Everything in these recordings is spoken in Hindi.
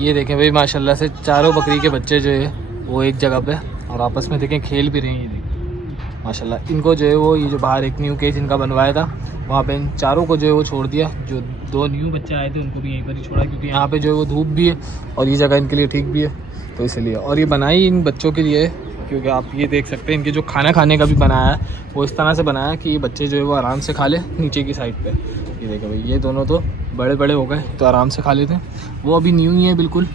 ये देखें भाई माशाल्लाह से चारों बकरी के बच्चे जो है वो एक जगह पे और आपस में देखें खेल भी रहे हैं। ये देखें माशाल्लाह, इनको जो है वो ये जो बाहर एक न्यू केज इनका बनवाया था वहाँ पे इन चारों को जो है वो छोड़ दिया। जो 2 न्यू बच्चे आए थे उनको भी यहीं पर ही छोड़ा, क्योंकि यहाँ पे जो है वो धूप भी है और ये जगह इनके लिए ठीक भी है, तो इसलिए। और ये बनाई इन बच्चों के लिए, क्योंकि आप ये देख सकते हैं इनके जो खाना खाने का भी बनाया है वो इस तरह से बनाया कि ये बच्चे जो है वो आराम से खा ले नीचे की साइड पे। ये देखो भाई, ये दोनों तो बड़े बड़े हो गए तो आराम से खा लेते हैं। वो अभी न्यू ही है बिल्कुल,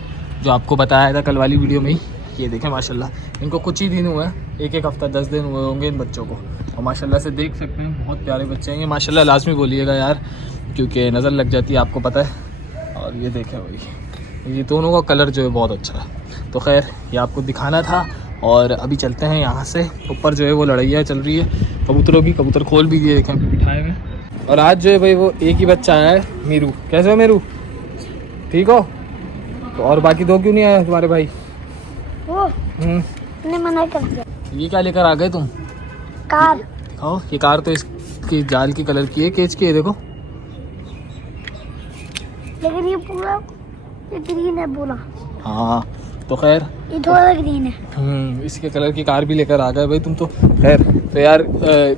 जो आपको बताया था कल वाली वीडियो में ही। ये देखें माशाल्लाह, इनको कुछ ही दिन हुए हैं, एक हफ्ता 10 दिन हुए होंगे इन बच्चों को, और माशाल्लाह से देख सकते हैं बहुत प्यारे बच्चे हैं ये। माशाल्लाह लाजमी बोलिएगा यार, क्योंकि नज़र लग जाती है, आपको पता है। और ये देखें भाई, ये दोनों का कलर जो है बहुत अच्छा है। तो खैर ये आपको दिखाना था, और अभी चलते हैं यहाँ से ऊपर। जो है वो लड़ाइयाँ चल रही है कबूतरों की, कबूतर खोल भी दिए देखें बिठाए हुए। और आज जो है भाई वो एक ही बच्चा आया है, मीरू। कैसे हो मीरू, ठीक हो? तो और बाकी 2 क्यों नहीं आए तुम्हारे भाई? वो ने मना कर दिया। ये क्या लेकर आ गए तुम? कार। दिखाओ, ये कार तो इसकी जाल की कलर की है, केच की है, देखो। लेकिन ये पूरा ये ग्रीन है पूरा। हाँ तो खैर ये थोड़ा ग्रीन है। इसके कलर की कार भी लेकर आ गए भाई तुम तो। खैर तो यार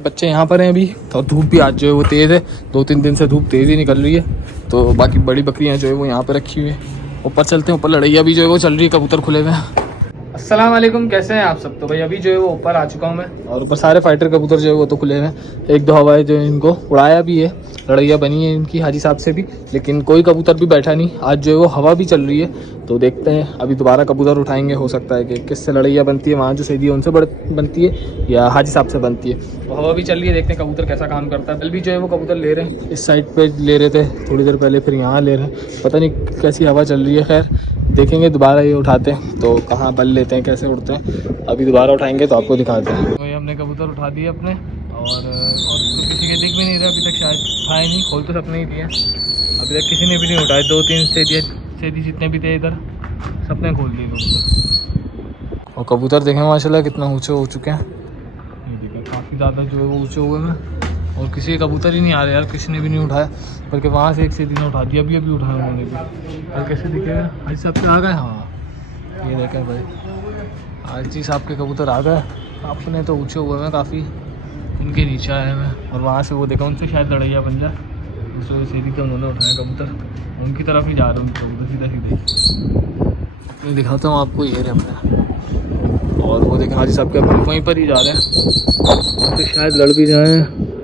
बच्चे यहाँ पर हैं अभी, तो धूप भी आज जो है वो तेज़ है, 2-3 दिन से धूप तेज़ ही निकल रही है। तो बाकी बड़ी बकरियाँ जो है वो यहाँ पर रखी हुई है। ऊपर चलते हैं, ऊपर लड़ैया भी जो है वो चल रही है, कबूतर खुले हुए हैं। अस्सलाम वालेकुम, कैसे हैं आप सब? तो भाई अभी जो है वो ऊपर आ चुका हूँ मैं, और ऊपर सारे फाइटर कबूतर जो है वो तो खुले हैं। 1-2 हवाएं जो है इनको उड़ाया भी है, लड़ैया बनी है इनकी हाजी साहब से भी, लेकिन कोई कबूतर भी बैठा नहीं। आज जो है वो हवा भी चल रही है, तो देखते हैं अभी दोबारा कबूतर उठाएंगे। हो सकता है कि किससे लड़ैया बनती है, वहाँ जो सैदी है उनसे बनती है या हाजी साहब से बनती है। तो हवा भी चल रही है, देखते हैं कबूतर कैसा काम करता है। कल भी जो है वो कबूतर ले रहे हैं, इस साइड पर ले रहे थे थोड़ी देर पहले, फिर यहाँ ले रहे हैं, पता नहीं कैसी हवा चल रही है। खैर देखेंगे दोबारा ये उठाते हैं तो कहाँ बल लेते हैं, कैसे उड़ते हैं। अभी दोबारा उठाएंगे तो आपको दिखाते हैं। तो हमने कबूतर उठा दिए अपने, और तो किसी के दिख भी नहीं रहा अभी तक, शायद उठाए नहीं, खोल तो सपने ही दिए अभी तक, किसी ने भी नहीं उठाए। 2-3 सेदी जितने भी थे इधर सबने खोल दिए कबूतर। और कबूतर देखें माशाल्लाह कितना ऊँचे हो चुके हैं, ये देखिए काफ़ी ज़्यादा जो है वो ऊँचे हुए हैं, और किसी के कबूतर ही नहीं आ रहे यार, किसी ने भी नहीं उठाया। बल्कि वहाँ से एक सेदी ने उठा दिया, अभी उठाया उन्होंने भी। और कैसे दिखेगा, हाजी साहब के आ गए। हाँ ये देखें भाई, हाजी साहब के कबूतर आ गए, अपने तो ऊँचे हुए हैं काफ़ी, इनके नीचे आए हैं। और वहाँ से वो देखा, उनसे शायद लड़ैया बन जाए, दूसरे सेदी पे उन्होंने उठाया कबूतर, उनकी तरफ ही जा रहे हैं उनके कबूतर सीधा सीधे। दिखाता हूँ आपको, ये रहे अपने, और वो देखें हाजी साहब के वहीं पर ही जा रहे हैं, तो शायद लड़ भी जाए,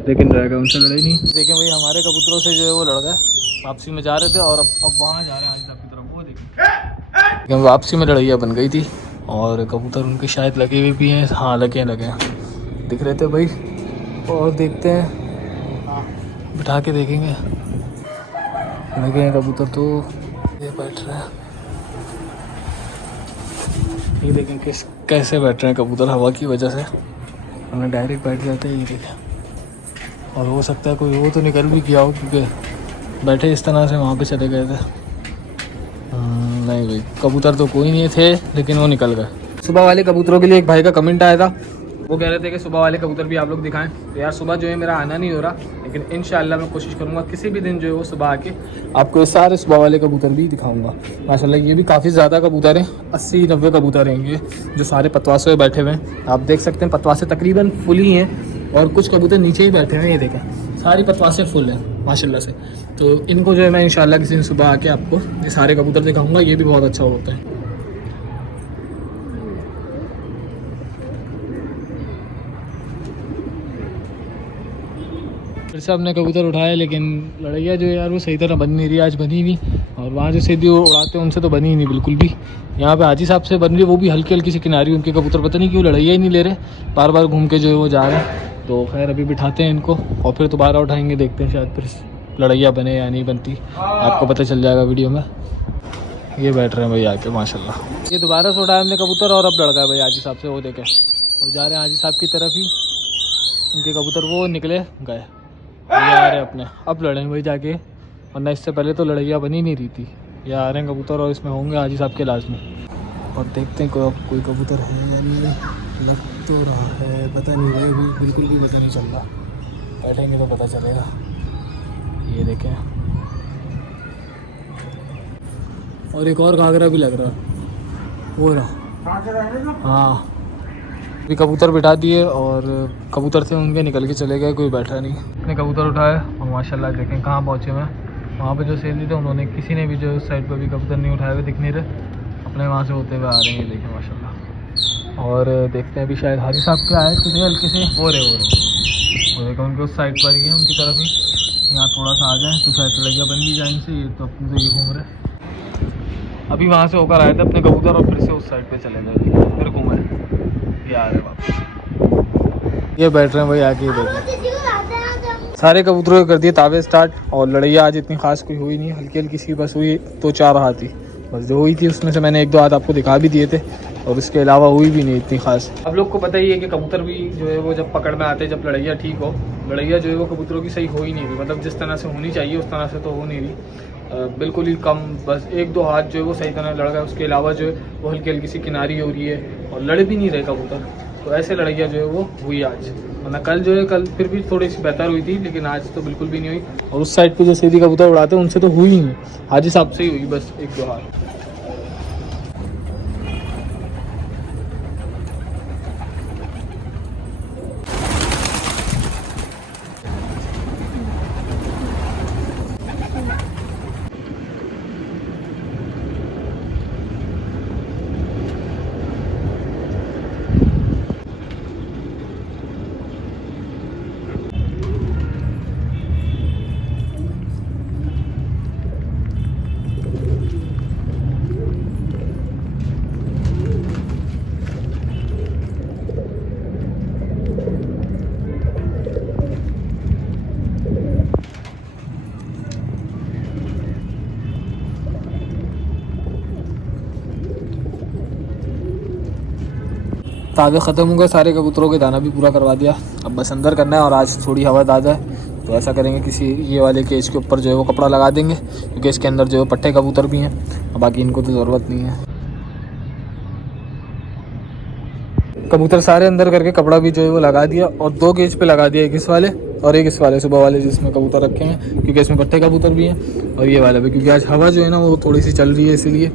लेकिन रह गए, उनसे लड़े नहीं। देखें भाई हमारे कबूतरों से जो है वो लड़ गए, वापसी में जा रहे थे, और अब वहाँ जा रहे हैं हाजी साहब की तरफ। वो देखें वापसी में लड़ैया बन गई थी, और कबूतर उनके शायद लगे हुए भी हैं। हाँ लगे दिख रहे थे भाई। और देखते हैं, बिठा के देखेंगे, लगे हैं कबूतर तो ये बैठ रहे हैं। ये देखें कैसे बैठ रहे हैं कबूतर, हवा की वजह से हमें डायरेक्ट बैठ जाते हैं। ये देखें, और हो सकता है कोई वो तो निकल भी गया हो, क्योंकि बैठे इस तरह से वहाँ पे चले गए थे। नहीं भाई कबूतर तो कोई नहीं थे, लेकिन वो निकल गए। सुबह वाले कबूतरों के लिए एक भाई का कमेंट आया था, वो कह रहे थे कि सुबह वाले कबूतर भी आप लोग दिखाएं। तो यार सुबह जो है मेरा आना नहीं हो रहा, लेकिन इंशाल्लाह मैं कोशिश करूँगा किसी भी दिन जो है वो सुबह आके आपको ये सारे सुबह वाले कबूतर भी दिखाऊंगा। माशाल्लाह ये भी काफ़ी ज़्यादा कबूतर हैं, 80-90 कबूतर हैं ये, जो सारे पतवासों में बैठे हुए हैं। आप देख सकते हैं पतवासे तकरीबन फुल ही हैं, और कुछ कबूतर नीचे ही बैठे हैं। ये देखें सारी पतवासें फुल हैं माशाल्लाह से। तो इनको जो है मैं इंशाल्लाह किसी दिन सुबह आके आपको ये सारे कबूतर दिखाऊंगा, ये भी बहुत अच्छा होता है। फिर से हमने कबूतर उठाया, लेकिन लड़ैया जो है यार वो सही तरह बन नहीं रही, आज बनी नहीं। और वहाँ जो सीधी उड़ाते हैं उनसे तो बनी ही नहीं बिल्कुल भी। यहाँ पे हाजी साहब से बन रही, वो भी हल्की हल्की सी किनारी। उनके कबूतर पता नहीं क्यों लड़ैया ही नहीं ले रहे, बार बार घूम के जो है वो जा रहे हैं। तो खैर अभी बिठाते हैं इनको, और फिर दोबारा उठाएंगे, देखते हैं शायद फिर लड़ैया बने या नहीं बनती, आपको पता चल जाएगा वीडियो में। ये बैठ रहे हैं भाई आके माशाल्लाह। ये दोबारा से उठाया हमने कबूतर, और अब लड़ गए भाई हाजी साहब से। वो देखें वो जा रहे हैं हाजी साहब की तरफ ही, उनके कबूतर वो निकले गए, ये आ रहे अपने। अब लड़ेंगे भाई जाके, वरना इससे पहले तो लड़ैया बनी नहीं रही थी। ये आ रहे हैं कबूतर, और इसमें होंगे हाजी साहब के लाजमी। और देखते हैं कोई कबूतर है या नहीं, लग तो रहा है, पता नहीं भाई, अभी बिल्कुल भी पता नहीं चल रहा, बैठेंगे तो पता चलेगा। ये देखें और एक और घाघरा भी लग रहा है, वो रहा। हाँ अभी कबूतर बिठा दिए और कबूतर थे उनके निकल के चले गए, कोई बैठा नहीं। अपने कबूतर उठाए और माशाल्लाह देखें कहाँ पहुँचे मैं। वहाँ पे जो सैलरी थे उन्होंने किसी ने भी जो उस साइड पर भी कबूतर नहीं उठाए हुए दिख नहीं रहे, अपने वहाँ से होते हुए आ रहे हैं, देखें माशाल्लाह। और देखते हैं अभी शायद हाजी साहब के आए थे हल्के से, हो रहे देखो उनके उस साइड पर ही है, उनकी तरफ ही। यहाँ थोड़ा सा आ जाए तो शायद लड़िया बन भी जाए इनसे, ये तो अपने तो ये घूम रहे। अभी वहाँ से होकर आए थे अपने कबूतर और फिर से उस साइड पे चले गए, फिर घूमे, ये आ रहे वापस, ये बैठ रहे हैं भाई आके। देखो सारे कबूतरों को कर दिए तावे स्टार्ट, और लड़ैया आज इतनी खास कोई हुई नहीं, हल्की हल्की सी बस हुई, तो 4 हाथी बस जो हुई थी उसमें से मैंने 1-2 हाथ आपको दिखा भी दिए थे, और उसके अलावा हुई भी नहीं इतनी खास। आप लोग को पता ही है कि कबूतर भी जो है वो जब पकड़ में आते हैं, जब लड़ैया ठीक हो, लड़ैया जो है वो कबूतरों की सही हो ही नहीं रही, मतलब जिस तरह से होनी चाहिए उस तरह से तो हो नहीं रही, बिल्कुल ही कम, बस 1-2 हाथ जो है वो सही तरह लड़ गया, उसके अलावा जो है वो हल्की हल्की सी किनारी हो रही है और लड़ भी नहीं रहे कबूतर। तो ऐसे लड़ैया जो है वो हुई आज, वरना कल जो है कल फिर भी थोड़ी सी बेहतर हुई थी, लेकिन आज तो बिल्कुल भी नहीं हुई। और उस साइड पे जो सीधी कबूतर उड़ाते हैं उनसे तो हुई ही नहीं, हाजी साहब से ही हुई बस 1-2 हाथ। ताज़ा ख़त्म हो गए, सारे कबूतरों के दाना भी पूरा करवा दिया, अब बस अंदर करना है। और आज थोड़ी हवा ताज़ा है तो ऐसा करेंगे किसी ये वाले केज के ऊपर जो है वो कपड़ा लगा देंगे, क्योंकि इसके अंदर जो है पट्टे कबूतर भी हैं, बाकी इनको तो ज़रूरत नहीं है। कबूतर सारे अंदर करके कपड़ा भी जो है वो लगा दिया, और 2 केज पे लगा दिया, एक इस वाले और एक इस वाले सुबह वाले जिसमें कबूतर रखे हैं, क्योंकि इसमें पट्टे कबूतर भी हैं, और ये वाला भी, क्योंकि आज हवा जो है ना वो थोड़ी सी चल रही है, इसीलिए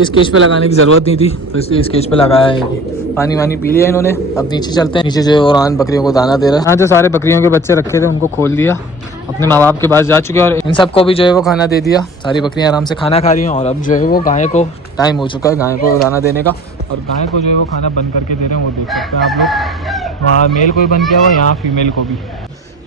इस केज पे लगाने की ज़रूरत नहीं थी, तो इसलिए इस केज पे लगाया है। पानी वानी पी लिया इन्होंने, अब नीचे चलते हैं। नीचे जो है और बकरियों को दाना दे रहा है। यहाँ जो सारे बकरियों के बच्चे रखे थे उनको खोल दिया, अपने माँ बाप के पास जा चुके हैं, और इन सबको भी जो है वो खाना दे दिया। सारी बकरियाँ आराम से खाना खा रही हैं, और अब जो है वो गाय को टाइम हो चुका है गाय को दाना देने का, और गाय को जो है वो खाना बंद करके दे रहे हैं, वो देख सकते हैं आप लोग। वहाँ मेल को भी बंद किया हुआ, यहाँ फीमेल को भी।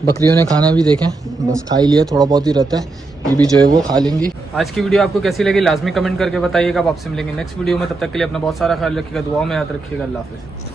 बकरियों ने खाना भी देखें बस खा ही लिया, थोड़ा बहुत ही रहता है, ये भी जो है वो खा लेंगी। आज की वीडियो आपको कैसी लगी लाजमी कमेंट करके बताइएगा। आप आपसे मिलेंगे नेक्स्ट वीडियो में, तब तक के लिए अपना बहुत सारा ख्याल रखिएगा, दुआओं में याद रखिएगा। अल्लाह हाफ़िज़।